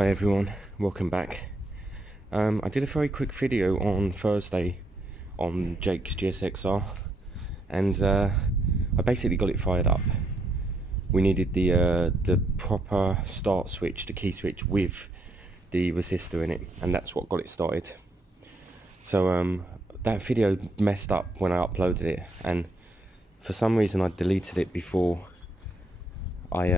Hi everyone, welcome back. I did a very quick video on Thursday on Jake's Gsxr, and I basically got it fired up. We needed the proper start switch, the key switch with the resistor in it, and that's what got it started. So that video messed up when I uploaded it, and for some reason I deleted it before I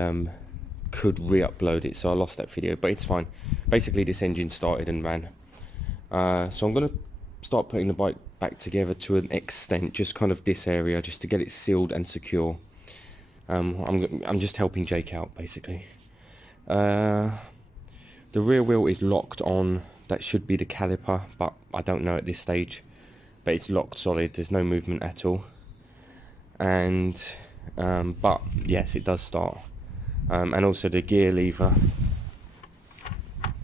could re-upload it, so I lost that video, but it's fine. Basically this engine started and ran. So I'm going to start putting the bike back together to an extent, just kind of this area, just to get it sealed and secure. I'm just helping Jake out basically. The rear wheel is locked on, that should be the caliper, but I don't know at this stage, but it's locked solid, there's no movement at all. And but yes, it does start. And also the gear lever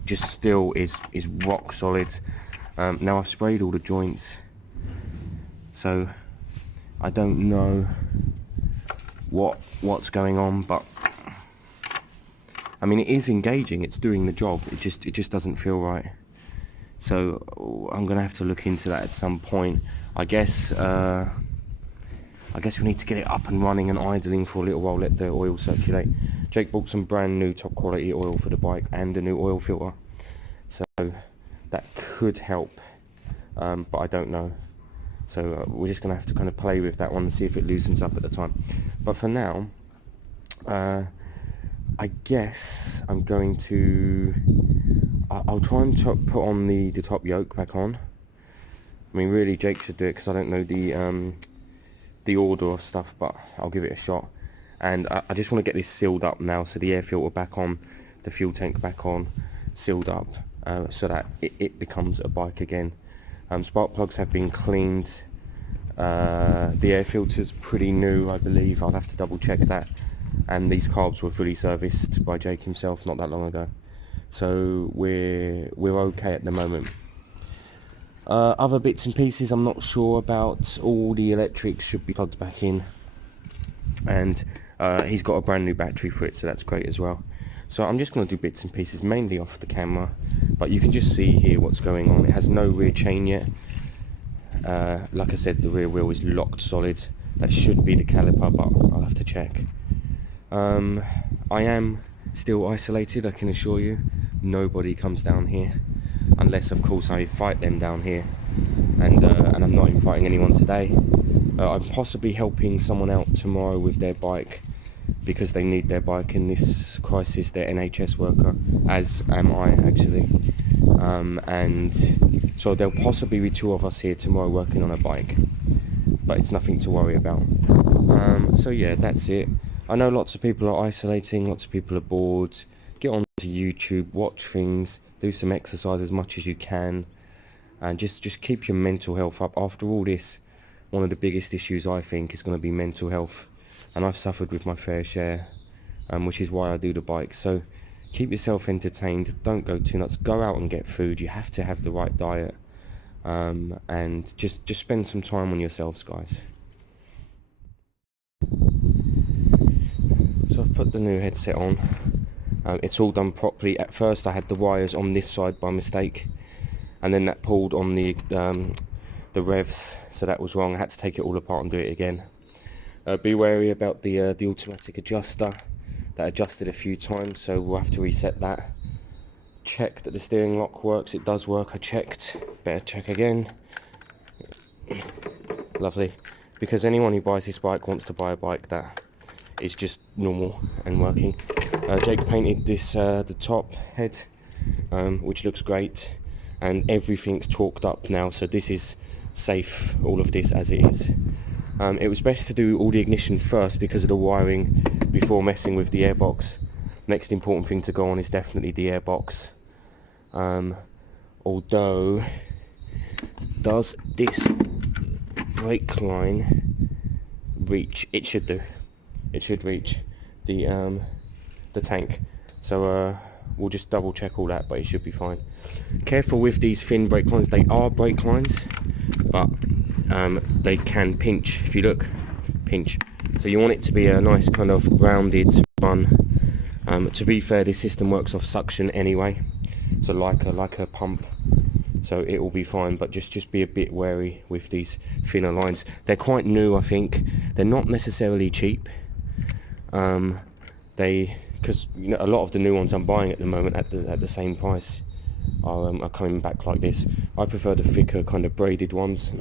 just still is rock solid. Now I've sprayed all the joints, so I don't know what's going on, but I mean it is engaging, it's doing the job, it just doesn't feel right. So I'm gonna have to look into that at some point. I guess we need to get it up and running and idling for a little while, let the oil circulate. Jake bought some brand new top quality oil for the bike and a new oil filter, so that could help, but I don't know. So we're just going to have to kind of play with that one and see if it loosens up at the time. But for now, I guess I'm going to... I'll try and put on the top yoke back on. I mean really Jake should do it because I don't know the order of stuff, but I'll give it a shot. And I just want to get this sealed up now, so the air filter back on, the fuel tank back on, sealed up, so that it becomes a bike again. Spark plugs have been cleaned, the air filter's pretty new I believe, I'll have to double check that, and these carbs were fully serviced by Jake himself not that long ago, so we're okay at the moment. Other bits and pieces I'm not sure about. All the electrics should be plugged back in, and he's got a brand new battery for it, so that's great as well. So I'm just going to do bits and pieces mainly off the camera, but you can just see here what's going on. It has no rear chain yet. Like I said, the rear wheel is locked solid. That should be the caliper, but I'll have to check. I am still isolated, I can assure you. Nobody comes down here, unless of course I fight them down here, and I'm not even fighting anyone today. I'm possibly helping someone out tomorrow with their bike, because they need their bike in this crisis. They're NHS worker, as am I actually, and so there'll possibly be two of us here tomorrow working on a bike, but it's nothing to worry about. So yeah, that's it. I know lots of people are isolating, lots of people are bored. Get on to YouTube, watch things, do some exercise as much as you can, and just keep your mental health up. After all this, one of the biggest issues I think is going to be mental health, and I've suffered with my fair share, which is why I do the bike. So keep yourself entertained, don't go too nuts, go out and get food. You have to have the right diet, and just spend some time on yourselves, guys. So I've put the new headset on. It's all done properly. At first I had the wires on this side by mistake, and then that pulled on the revs, so that was wrong. I had to take it all apart and do it again. Be wary about the automatic adjuster. That adjusted a few times, so we'll have to reset that. Check that the steering lock works. It does work, I checked. Better check again. Lovely, because anyone who buys this bike wants to buy a bike that is just normal and working. Jake painted this the top head, which looks great, and everything's torqued up now, so this is safe, all of this as it is. It was best to do all the ignition first because of the wiring before messing with the airbox. Next important thing to go on is definitely the airbox. Although, does this brake line reach? It should do. It should reach the tank. So we'll just double check all that, but it should be fine. Careful with these thin brake lines. They are brake lines, but they can pinch. If you look, pinch. So you want it to be a nice kind of rounded run. To be fair, this system works off suction anyway, so like a pump, so it will be fine. But just be a bit wary with these thinner lines. They're quite new, I think. They're not necessarily cheap. Because you know, a lot of the new ones I'm buying at the moment at the same price are coming back like this. I prefer the thicker kind of braided ones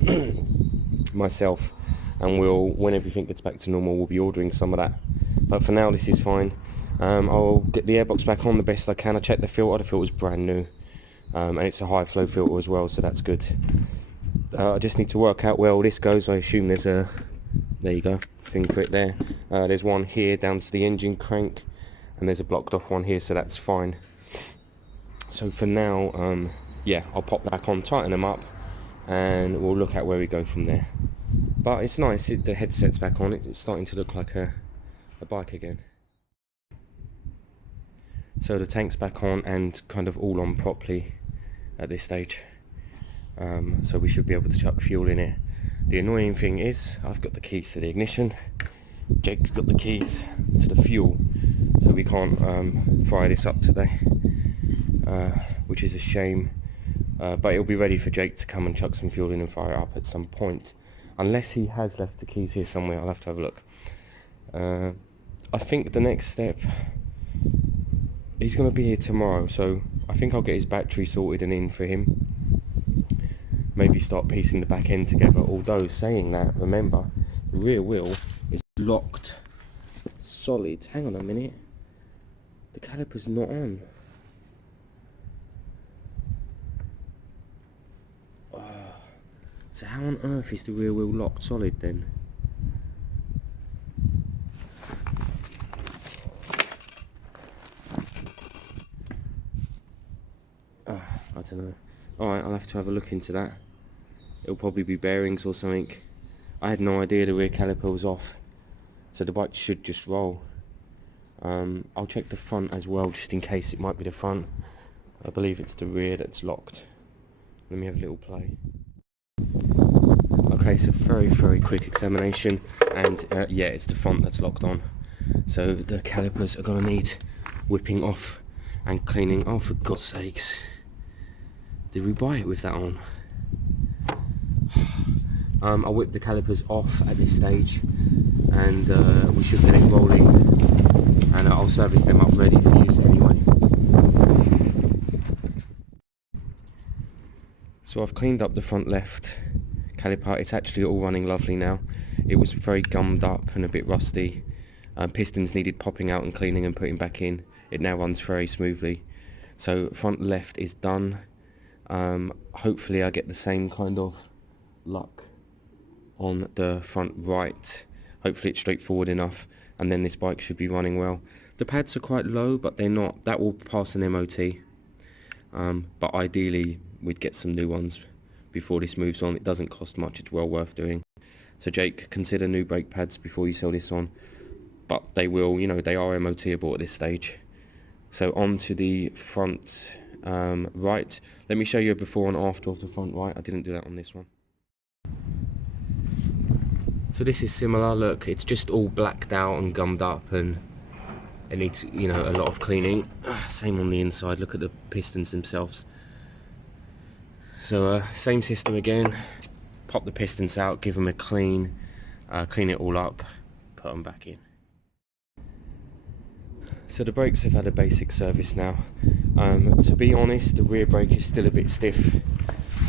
myself, and when everything gets back to normal, we'll be ordering some of that. But for now, this is fine. I'll get the airbox back on the best I can. I checked the filter's brand new, and it's a high flow filter as well, so that's good. I just need to work out where all this goes. I assume there's a, there you go, thing for it there. There's one here down to the engine crank, and there's a blocked off one here, so that's fine. So for now, yeah, I'll pop that back on, tighten them up, and we'll look at where we go from there. But it's nice, the headset's back on, it's starting to look like a bike again. So the tank's back on and kind of all on properly at this stage. So we should be able to chuck fuel in it. The annoying thing is, I've got the keys to the ignition, Jake's got the keys to the fuel, so we can't fire this up today, which is a shame. But it'll be ready for Jake to come and chuck some fuel in and fire it up at some point. Unless he has left the keys here somewhere, I'll have to have a look. I think the next step, he's going to be here tomorrow, so I think I'll get his battery sorted and in for him. Maybe start piecing the back end together. Although, saying that, remember, the rear wheel is locked solid. Hang on a minute. The caliper's not on. So how on earth is the rear wheel locked solid then? I don't know. Alright, I'll have to have a look into that. It'll probably be bearings or something. I had no idea the rear caliper was off, so the bike should just roll. I'll check the front as well, just in case it might be the front. I believe it's the rear that's locked. Let me have a little play. Okay, so very quick examination, and yeah, it's the front that's locked on. So the calipers are going to need whipping off and cleaning. Oh, for God's sakes. Did we buy it with that on? I'll whip the calipers off at this stage, and we should get it rolling, and I'll service them up ready for use anyway. So I've cleaned up the front left caliper. It's actually all running lovely now. It was very gummed up and a bit rusty. Pistons needed popping out and cleaning and putting back in. It now runs very smoothly. So front left is done. Hopefully I get the same kind of luck on the front right. Hopefully it's straightforward enough, and then this bike should be running well. The pads are quite low, but they're not. That will pass an MOT. But ideally we'd get some new ones before this moves on. It doesn't cost much, it's well worth doing. So Jake, consider new brake pads before you sell this on. But they will, you know, they are MOT-able at this stage. So on to the front right. Let me show you a before and after of the front right. I didn't do that on this one. So this is similar. Look, it's just all blacked out and gummed up, and it needs, you know, a lot of cleaning. Same on the inside. Look at the pistons themselves. So same system again. Pop the pistons out, give them a clean, clean it all up, put them back in. So the brakes have had a basic service now. To be honest, the rear brake is still a bit stiff.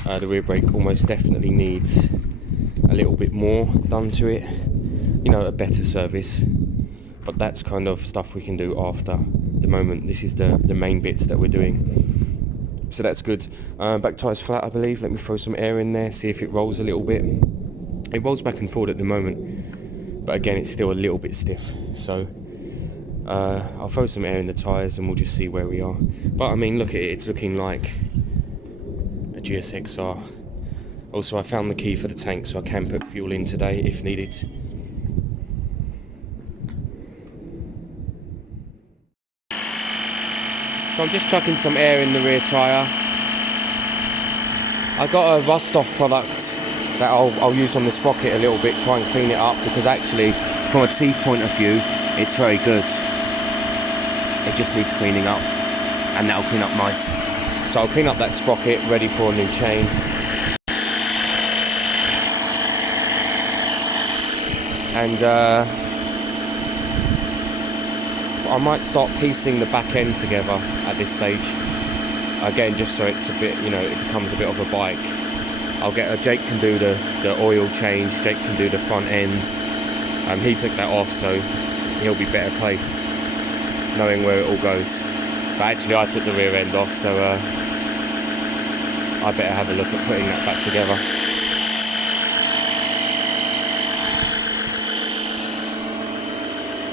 The rear brake almost definitely needs a little bit more done to it. You know, a better service. But that's kind of stuff we can do after. The moment, this is the main bits that we're doing. So that's good. Back tyre's flat, I believe. Let me throw some air in there, see if it rolls a little bit. It rolls back and forward at the moment, but again, it's still a little bit stiff. So I'll throw some air in the tyres and we'll just see where we are. But I mean, look at it, it's looking like a Gsxr. Also, I found the key for the tank, so I can put fuel in today if needed. So I'm just chucking some air in the rear tyre. I got a rust off product that I'll use on the sprocket a little bit, try and clean it up, because actually from a teeth point of view it's very good. It just needs cleaning up, and that'll clean up nice. So I'll clean up that sprocket, ready for a new chain. And I might start piecing the back end together at this stage. Again, just so it's a bit, you know, it becomes a bit of a bike. I'll get Jake can do the oil change, Jake can do the front end. He took that off, so he'll be better placed, knowing where it all goes. But actually I took the rear end off, so I better have a look at putting that back together.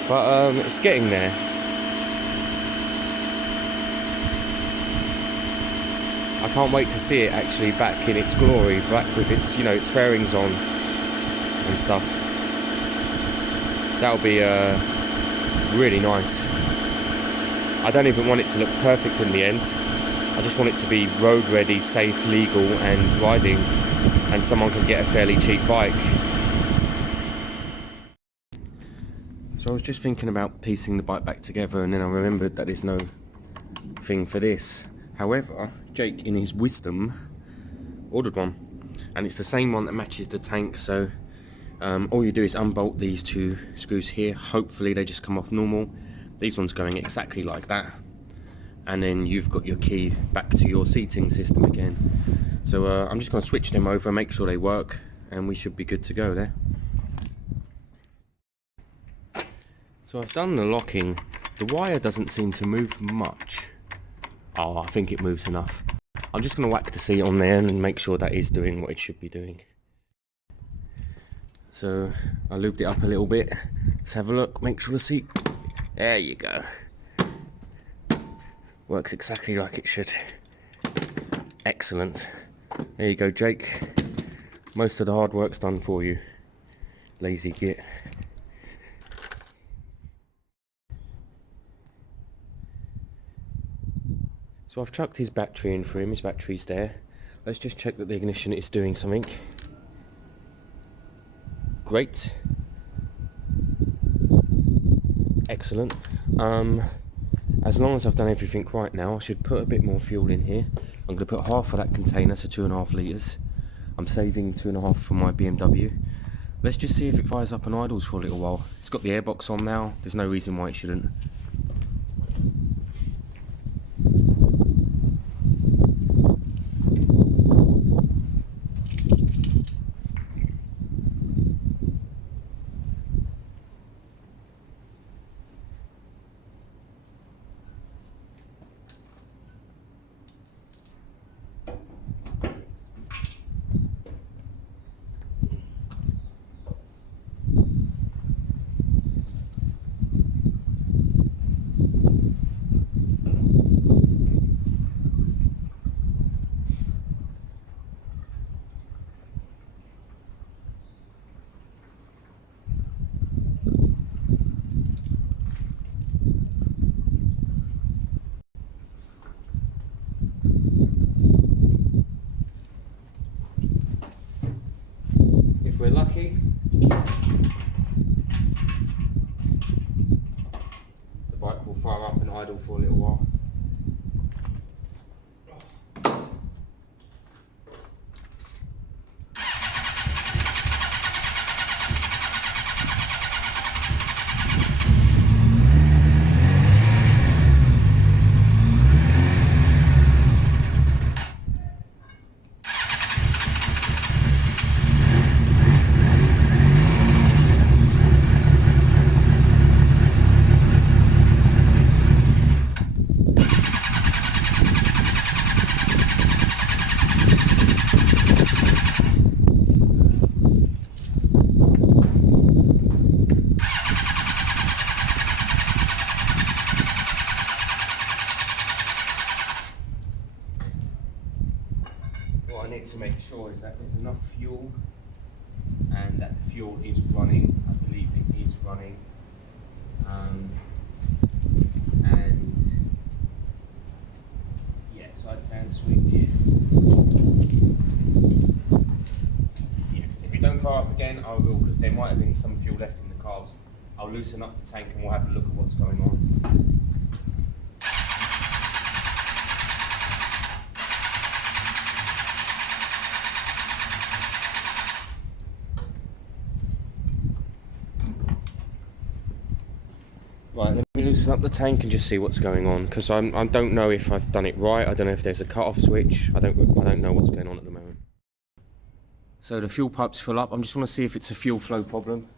But it's getting there. I can't wait to see it actually back in its glory, back with its, you know, its fairings on and stuff. That'll be really nice. I don't even want it to look perfect in the end. I just want it to be road ready, safe, legal and riding, and someone can get a fairly cheap bike. So I was just thinking about piecing the bike back together, and then I remembered that there's no thing for this. However, Jake in his wisdom ordered one, and it's the same one that matches the tank. So all you do is unbolt these two screws here. Hopefully they just come off normal. These ones going exactly like that, and then you've got your key back to your seating system again. So I'm just going to switch them over, make sure they work, and we should be good to go there. So I've done the locking. The wire doesn't seem to move much. Oh, I think it moves enough. I'm just going to whack the seat on there and make sure that is doing what it should be doing. So I lubed it up a little bit. Let's have a look, make sure the seat... There you go. Works exactly like it should. Excellent. There you go, Jake. Most of the hard work's done for you. Lazy git. So I've chucked his battery in for him, his battery's there. Let's just check that the ignition is doing something. Great. Excellent. As long as I've done everything right now, I should put a bit more fuel in here. I'm going to put half of that container, so 2.5 litres. I'm saving 2.5 for my BMW. Let's just see if it fires up and idles for a little while. It's got the airbox on now, there's no reason why it shouldn't. If we're lucky, the bike will fire up and idle for a little while. What I need to make sure is that there's enough fuel and that the fuel is running. I believe it is running. And yeah, side stand switch. Yeah, if you don't fire up again, I will, because there might have been some fuel left in the carbs. I'll loosen up the tank and we'll have a look at what's going on. Right, let me loosen up the tank and just see what's going on, because I don't know if I've done it right. I don't know if there's a cut-off switch. I don't know what's going on at the moment. So the fuel pipe's full up. I'm just want to see if it's a fuel flow problem.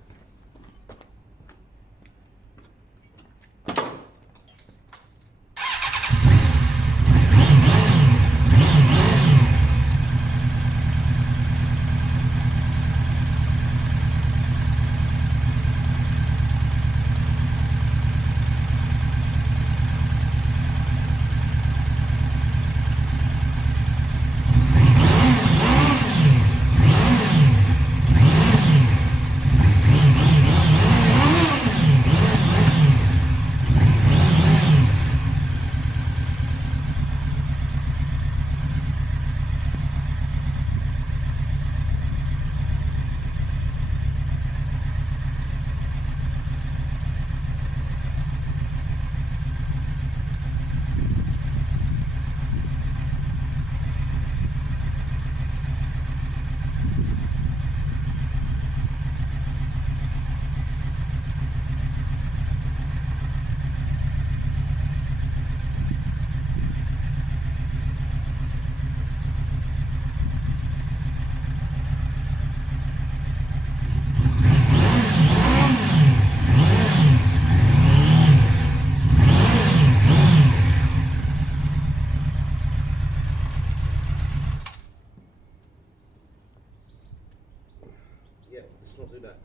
Yeah, let's not do that.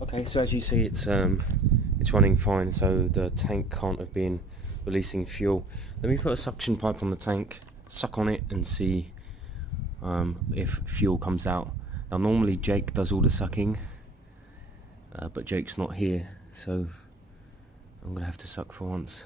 Okay, so as you see, it's running fine, so the tank can't have been releasing fuel. Let me put a suction pipe on the tank, suck on it, and see if fuel comes out. Now normally Jake does all the sucking, but Jake's not here, so I'm gonna have to suck for once.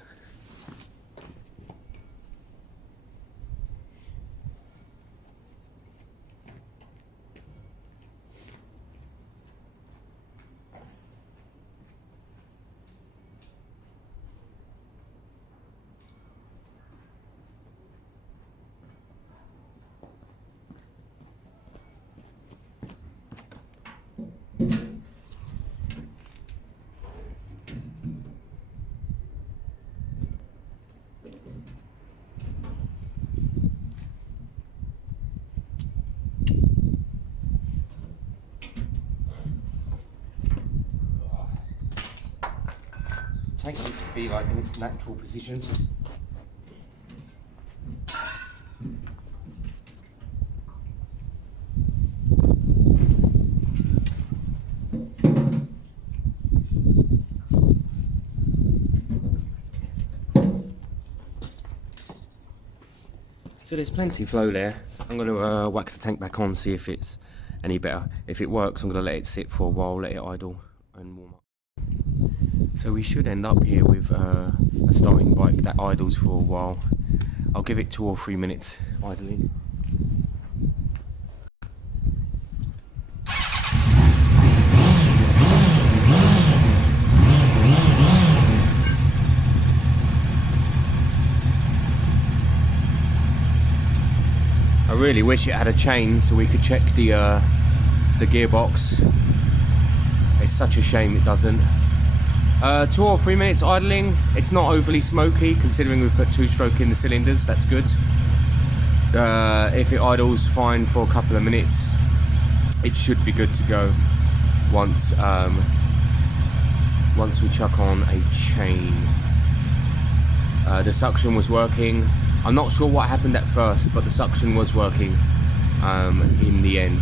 Tank needs to be like in its natural position. So there's plenty of flow there. I'm going to whack the tank back on, see if it's any better. If it works, I'm going to let it sit for a while, let it idle and warm up. So we should end up here with a starting bike that idles for a while. I'll give it 2 or 3 minutes idling. I really wish it had a chain so we could check the gearbox. It's such a shame it doesn't. 2 or 3 minutes idling. It's not overly smoky considering we've put 2-stroke in the cylinders. That's good. If it idles fine for a couple of minutes, it should be good to go once we chuck on a chain. The suction was working. I'm not sure what happened at first, but the suction was working in the end.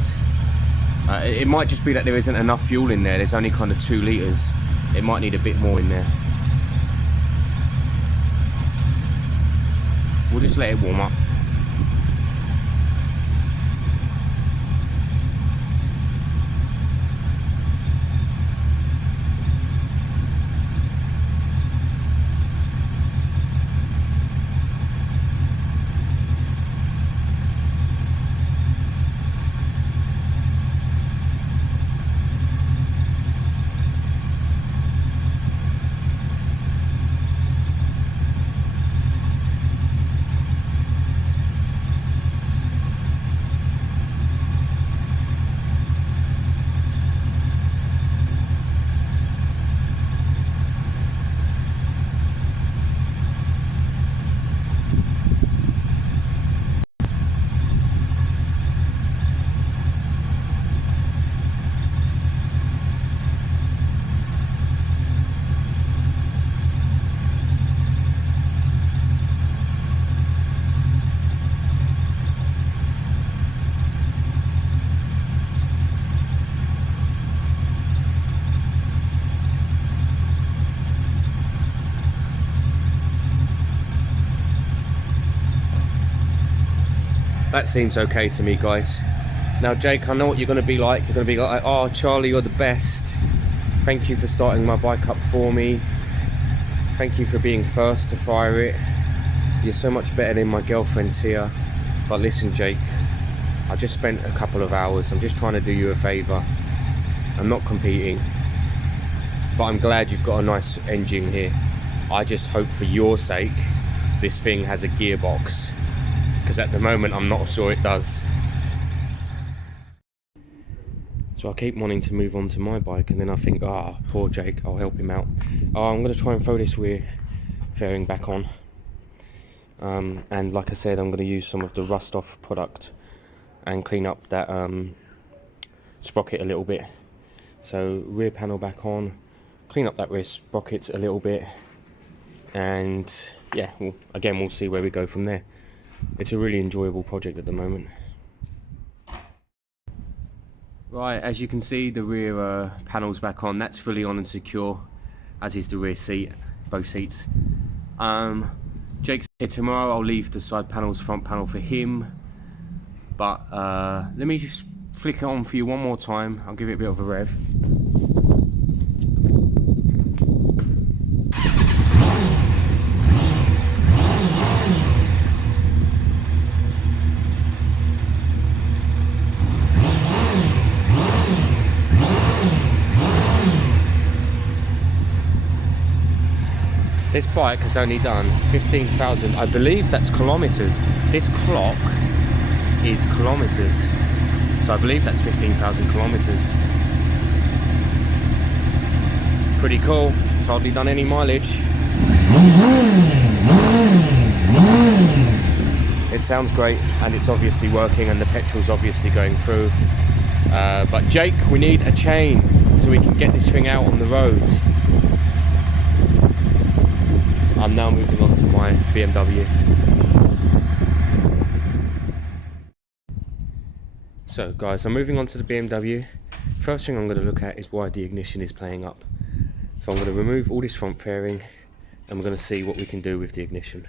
It might just be that there isn't enough fuel in there. There's only kind of 2 litres. It might need a bit more in there. We'll just let it warm up. That seems okay to me, guys. Now, Jake, I know what you're going to be like. You're going to be like, oh, Charlie, you're the best. Thank you for starting my bike up for me. Thank you for being first to fire it. You're so much better than my girlfriend, Tia. But listen, Jake, I just spent a couple of hours. I'm just trying to do you a favour. I'm not competing. But I'm glad you've got a nice engine here. I just hope for your sake this thing has a gearbox, because at the moment I'm not sure it does. So I keep wanting to move on to my bike, and then I think, ah, oh, poor Jake, I'll help him out. Oh, I'm going to try and throw this rear fairing back on. And like I said, I'm going to use some of the rust off product and clean up that sprocket a little bit. So rear panel back on, clean up that rear sprocket a little bit, and yeah, we'll see where we go from there. It's a really enjoyable project at the moment. Right, as you can see, the rear panel's back on. That's fully on and secure, as is the rear seat, both seats. Jake's here tomorrow. I'll leave the side panels, front panel for him. But let me just flick it on for you one more time. I'll give it a bit of a rev. This bike has only done 15,000, I believe that's kilometers. This clock is kilometers, so I believe that's 15,000 kilometers. Pretty cool. It's hardly done any mileage. It sounds great, and it's obviously working, and the petrol's obviously going through. But Jake, we need a chain so we can get this thing out on the road. I'm now moving on to my BMW. So guys, I'm moving on to the BMW. First thing I'm going to look at is why the ignition is playing up. So I'm going to remove all this front fairing, and we're going to see what we can do with the ignition.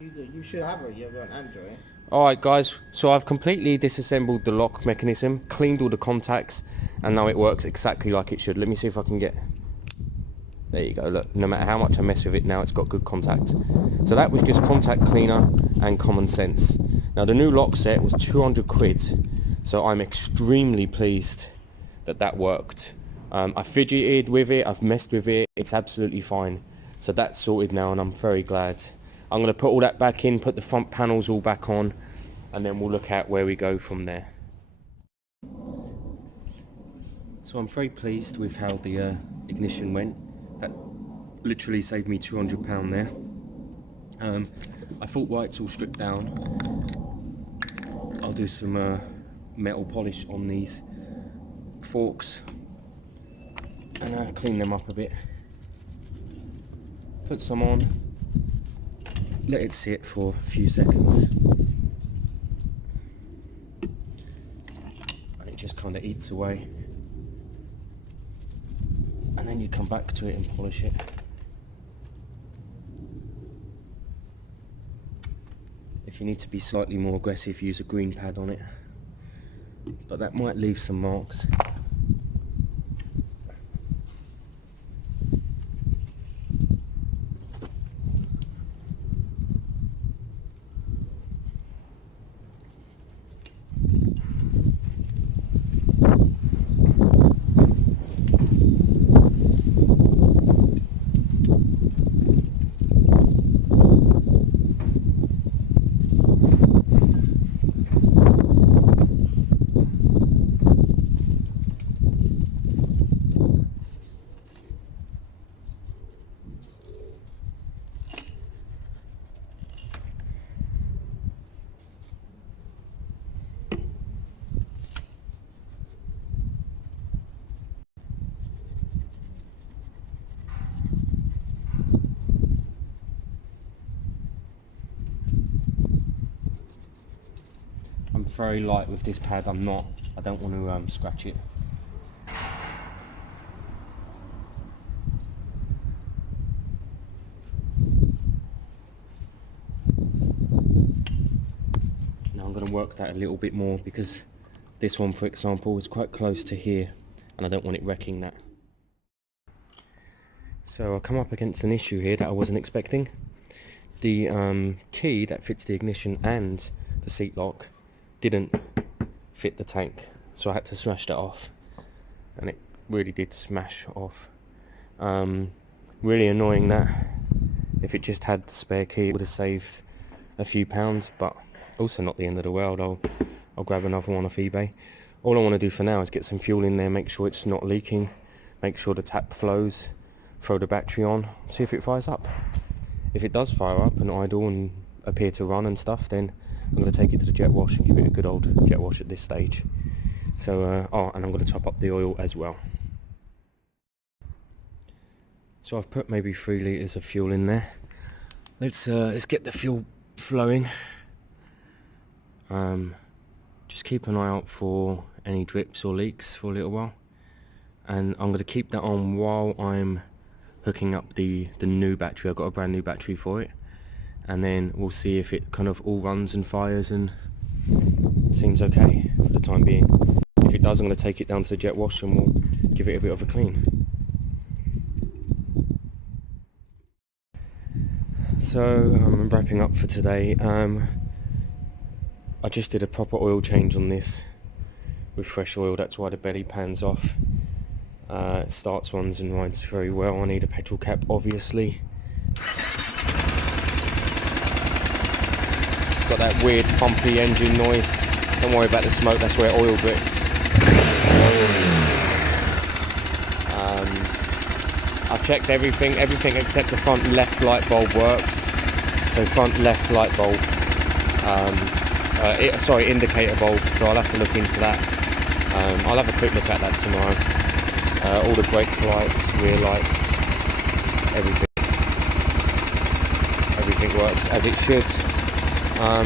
You should have it, you've got an Android. Alright guys, so I've completely disassembled the lock mechanism, cleaned all the contacts, and now it works exactly like it should. Let me see if I can get... There you go, look, no matter how much I mess with it now, it's got good contact. So that was just contact cleaner and common sense. Now the new lock set was 200 quid, so I'm extremely pleased that that worked. I fidgeted with it, I've messed with it, it's absolutely fine. So that's sorted now, and I'm very glad. I'm going to put all that back in, put the front panels all back on, and then we'll look at where we go from there. So I'm very pleased with how the ignition went. That literally saved me £200 there. I thought, right, it's all stripped down. I'll do some metal polish on these forks and clean them up a bit. Put some on, let it sit for a few seconds, and it just kind of eats away. And then you come back to it and polish it. If you need to be slightly more aggressive, use a green pad on it, but that might leave some marks. Very light with this pad. I don't want to scratch it. I'm going to work that a little bit more, because this one, for example, is quite close to here and I don't want it wrecking that. So I come up against an issue here that I wasn't expecting. The key that fits the ignition and the seat lock didn't fit the tank, so I had to smash that off, and it really did smash off. Really annoying that. If it just had the spare key, it would have saved a few pounds, but also not the end of the world. I'll grab another one off eBay. All I want to do for now is get some fuel in there, make sure it's not leaking, make sure the tap flows, throw the battery on, see if it fires up. If it does fire up and idle and appear to run and stuff, then I'm going to take it to the jet wash and give it a good old jet wash at this stage. So, and I'm going to top up the oil as well. So I've put maybe 3 litres of fuel in there. Let's get the fuel flowing. Just keep an eye out for any drips or leaks for a little while, and I'm going to keep that on while I'm hooking up the new battery. I've got a brand new battery for it, and then we'll see if it kind of all runs and fires and seems okay for the time being. If it does, I'm going to take it down to the jet wash and we'll give it a bit of a clean. So I'm wrapping up for today. I just did a proper oil change on this with fresh oil, that's why the belly pans off. It starts, runs and rides very well. I need a petrol cap, obviously. Got that weird thumpy engine noise. Don't worry about the smoke, that's where oil drips. I've checked everything except the front left light bulb works. So front left light bulb. Sorry, indicator bulb, so I'll have to look into that. I'll have a quick look at that tomorrow. All the brake lights, rear lights, everything works as it should.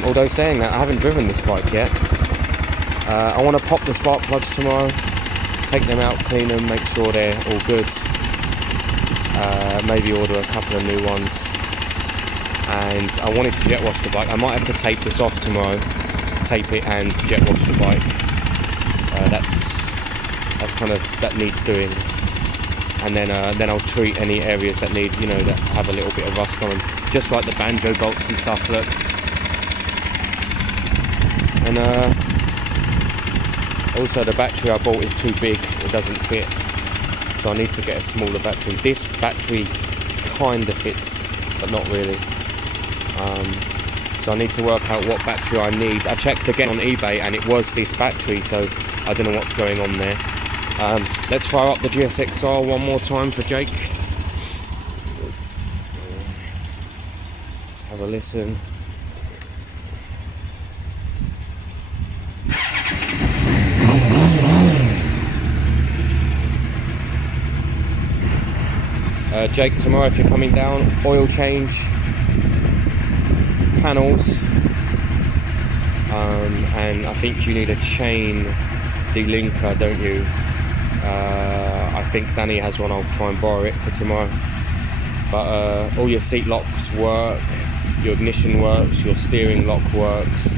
Although saying that, I haven't driven this bike yet. I want to pop the spark plugs tomorrow, take them out, clean them, make sure they're all good. Maybe order a couple of new ones. And I wanted to jet wash the bike. I might have to tape this off tomorrow, tape it and jet wash the bike. That's kind of, that needs doing. And then I'll treat any areas that need, you know, that have a little bit of rust on them, just like the banjo bolts and stuff. Look. And also the battery I bought is too big, it doesn't fit, so I need to get a smaller battery. This battery kind of fits, but not really. So I need to work out what battery I need. I checked again on eBay and it was this battery, so I don't know what's going on there. Let's fire up the Gsxr one more time for Jake. Let's have a listen. Jake, tomorrow if you're coming down, oil change, panels, and I think you need a chain delinker, don't you? I think Danny has one, I'll try and borrow it for tomorrow. But all your seat locks work, your ignition works, your steering lock works,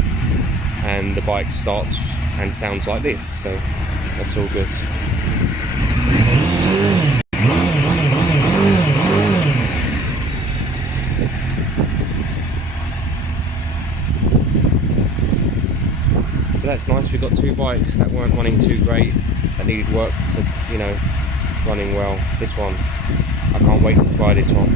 and the bike starts and sounds like this, so that's all good. So that's nice. We've got 2 bikes that weren't running too great, that needed work to, you know, running well. This one, I can't wait to try this one.